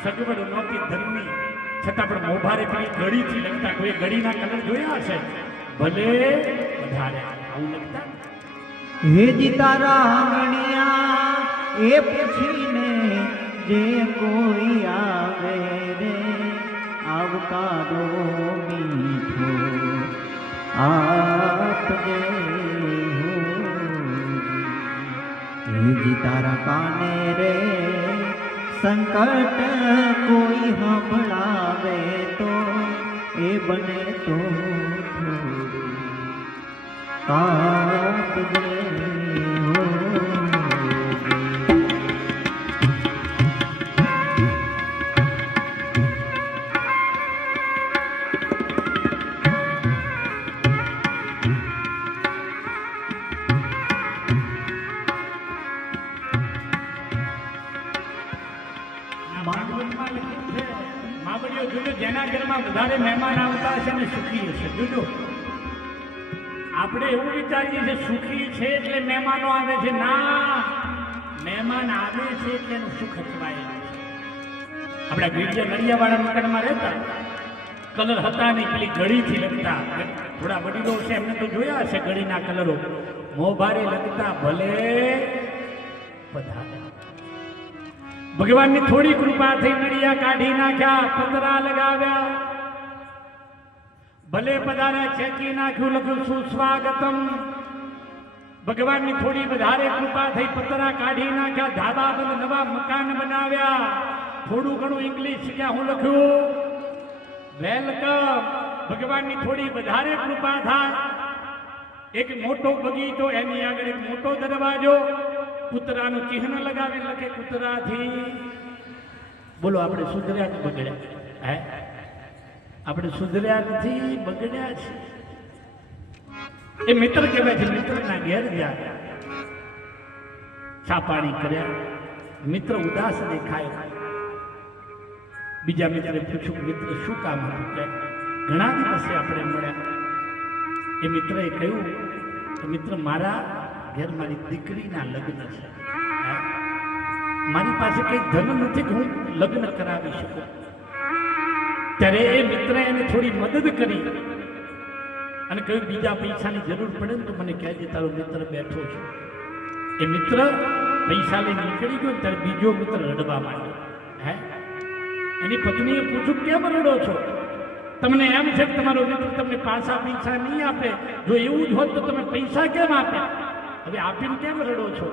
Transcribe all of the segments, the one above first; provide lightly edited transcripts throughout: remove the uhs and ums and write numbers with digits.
સગવડ નહોતી ધર્મી છતાં પણ મોભારે પેલી ગળીથી લખતા કોઈ ગળીના કલર જોયા હશે ભલે વધારે આવું લખતા હે જી તારા આંગણિયા એ પૂછીને જે કોઈ આવે રે આવકારો મીઠો આપજે હે જી તારા કાને રે સંકટ કોઈ સંભળાવે તો એ બને તો આપજે જેના ઘરમાં વધારે મહેમાન આવતા હશે ને સુખી હશે જોજો આપણે એવું વિચારીએ છીએ સુખી છે એટલે મહેમાનો આવે છે ના મહેમાન આવે છે એટલે એનું સુખ અટવાયેલું છે આપણા ગીડિયા નળિયાવાળા મકાનમાં રહેતા કલર હતા નહીં પેલી ગળીથી લખતા થોડા વડીલો છે એમને તો જોયા હશે ગળીના કલરો મોભારે લખતા ભલે પધાર્યા ભગવાનની થોડી કૃપા થઈ નળિયા કાઢી નાખ્યા પતરા લગાવ્યા ભલે પધાર્યા ખેંચી નાખ્યું લખ્યું સુસ્વાગતમ ભગવાનની થોડી વધારે કૃપા થઈ પતરા કાઢી નાખ્યા ધાબા બંધ નવા મકાન બનાવ્યા થોડું ઘણું ઇંગ્લિશ શીખ્યા હું લખ્યું વેલકમ ભગવાનની થોડી વધારે કૃપા થાય એક મોટો બગીચો એની આગળ એક મોટો દરવાજો કૂતરાનું ચિહ્ન લગાવી લખે કૂતરાથી બોલો આપણે સુધર્યા કે બગડ્યા હે આપણે સુધર્યા નથી બગડ્યા છે એ મિત્ર કહેવાય છે મિત્રના ઘેર ગયા ચા પાણી કર્યા મિત્ર ઉદાસ દેખાય બીજા મિત્રે પૂછ્યું મિત્ર શું કામ હતું કે ઘણા દિવસે આપણે મળ્યા એ મિત્રએ કહ્યું કે મિત્ર મારા ઘેર મારી દીકરીના લગ્ન છે મારી પાસે કઈ ધન નથી કે હું લગ્ન કરાવી શકું ત્યારે એ મિત્ર એને થોડી મદદ કરી અને કહ્યું બીજા પૈસાની જરૂર પડે ને તો મને કહેજે તારો મિત્ર બેઠો છે એ મિત્ર પૈસા લઈને નીકળી ગયો ત્યારે બીજો મિત્ર રડવા માંડ્યો હે એની પત્નીએ પૂછ્યું કેમ રડો છો તમને એમ છે કે તમારો મિત્ર તમને પાછા પૈસા નહીં આપે જો એવું જ હોત તો તમે પૈસા કેમ આપે હવે આપીને કેમ રડો છો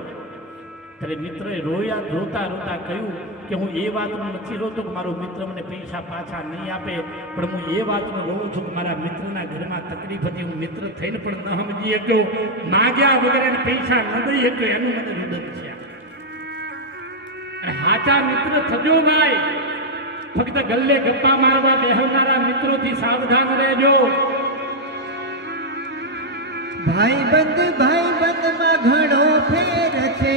ત્યારે મિત્રએ રોયા રોતા રોતા કહ્યું કે હું એ વાતમાં નથી રોતો કે મારો મિત્ર મને પૈસા પાછા નહીં આપે પણ હું એ વાતમાં રોઉં છું કે મારા મિત્રના ઘરમાં તકલીફ હતી હું મિત્ર થઈને પણ ન સમજી શક્યો માગ્યા વગર એને પૈસા ન દઈ શક્યો એનું મને રુદન છે અને હાચા મિત્ર થજો ભાઈ ફક્ત ગલ્લે ગપ્પા મારવા બેહનારા મિત્રોથી સાવધાન રહેજો ભાઈબંધ માં ઘણો ફેર છે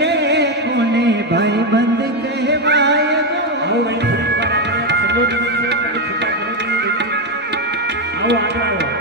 રે કોને ભાઈબંધ કહેવાય આવો આગળ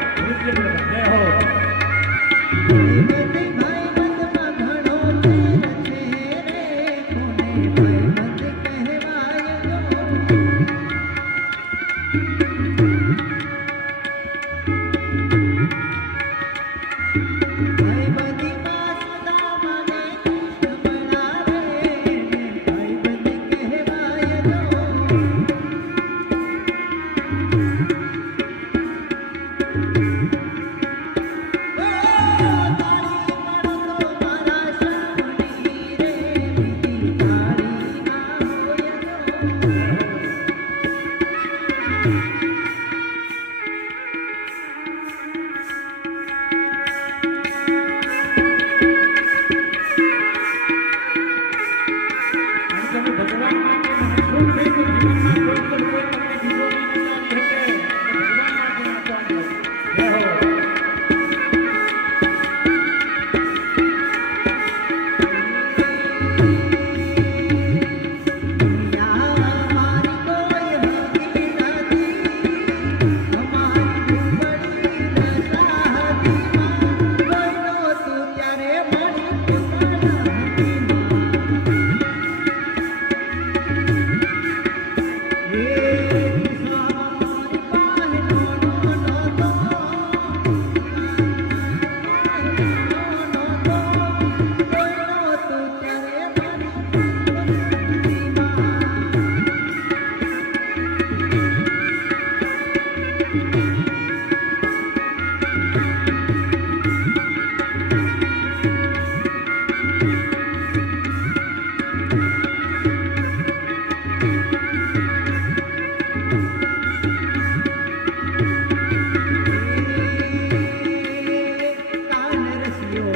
કાન રસ્યો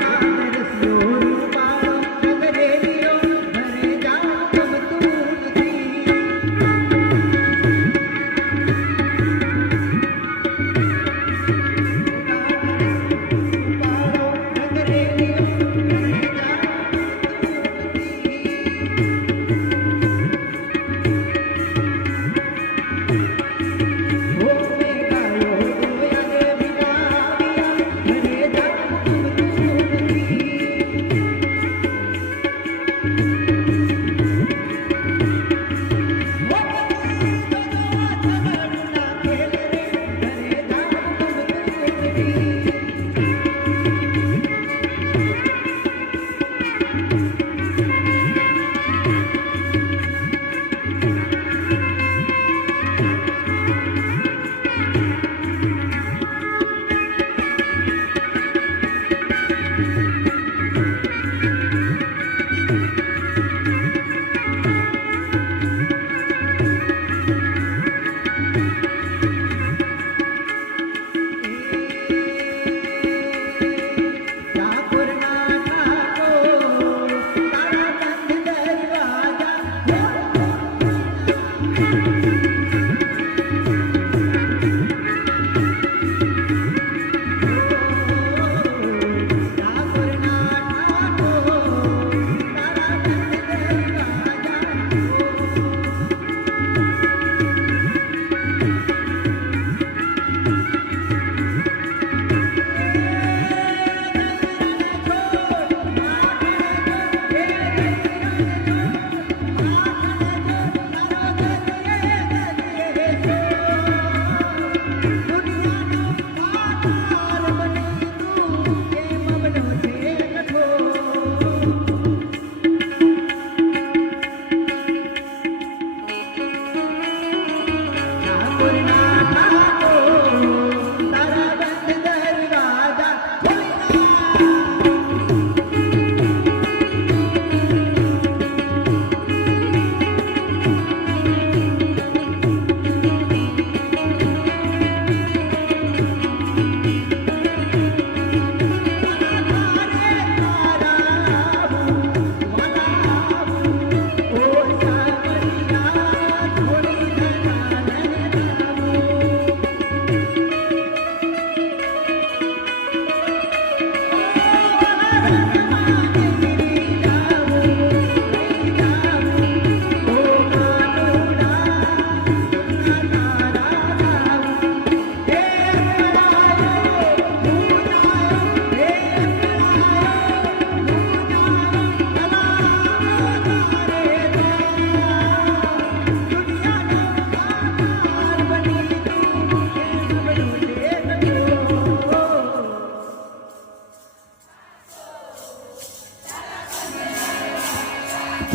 કાન રસ્યો રૂપાળો નગરેલિયો ઘરે જાઉં ગમતું નથી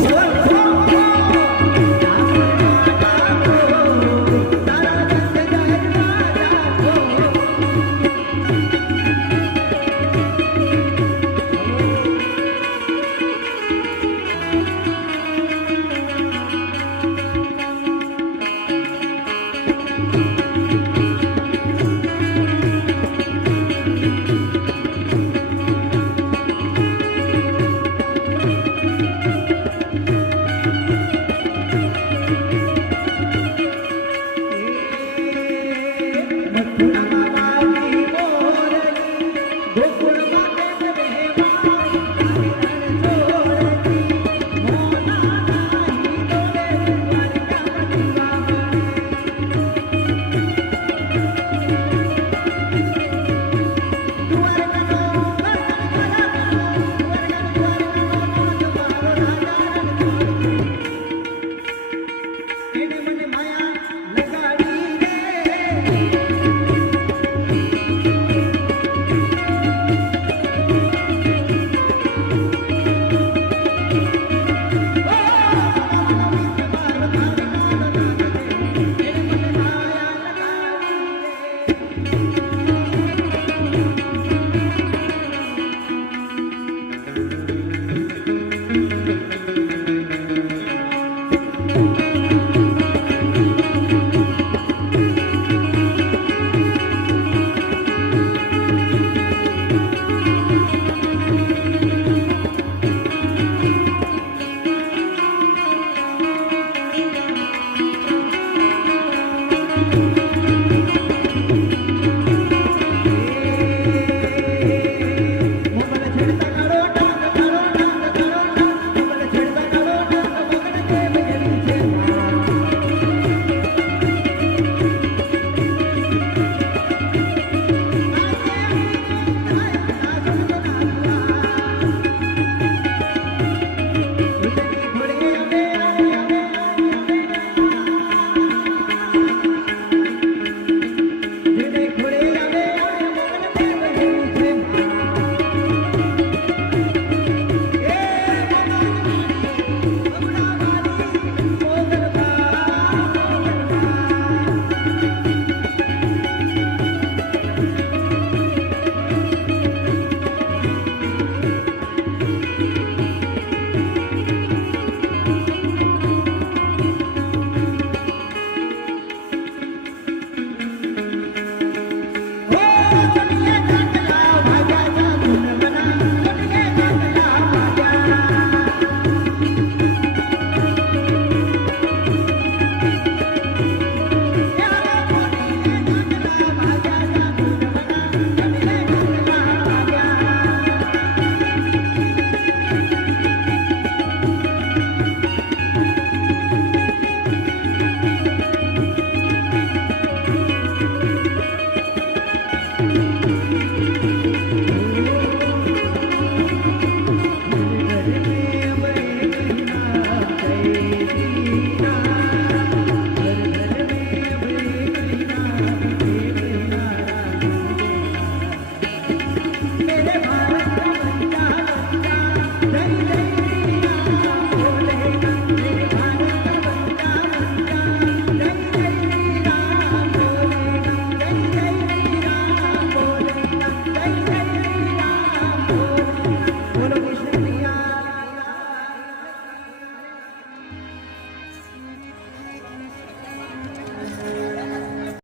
What?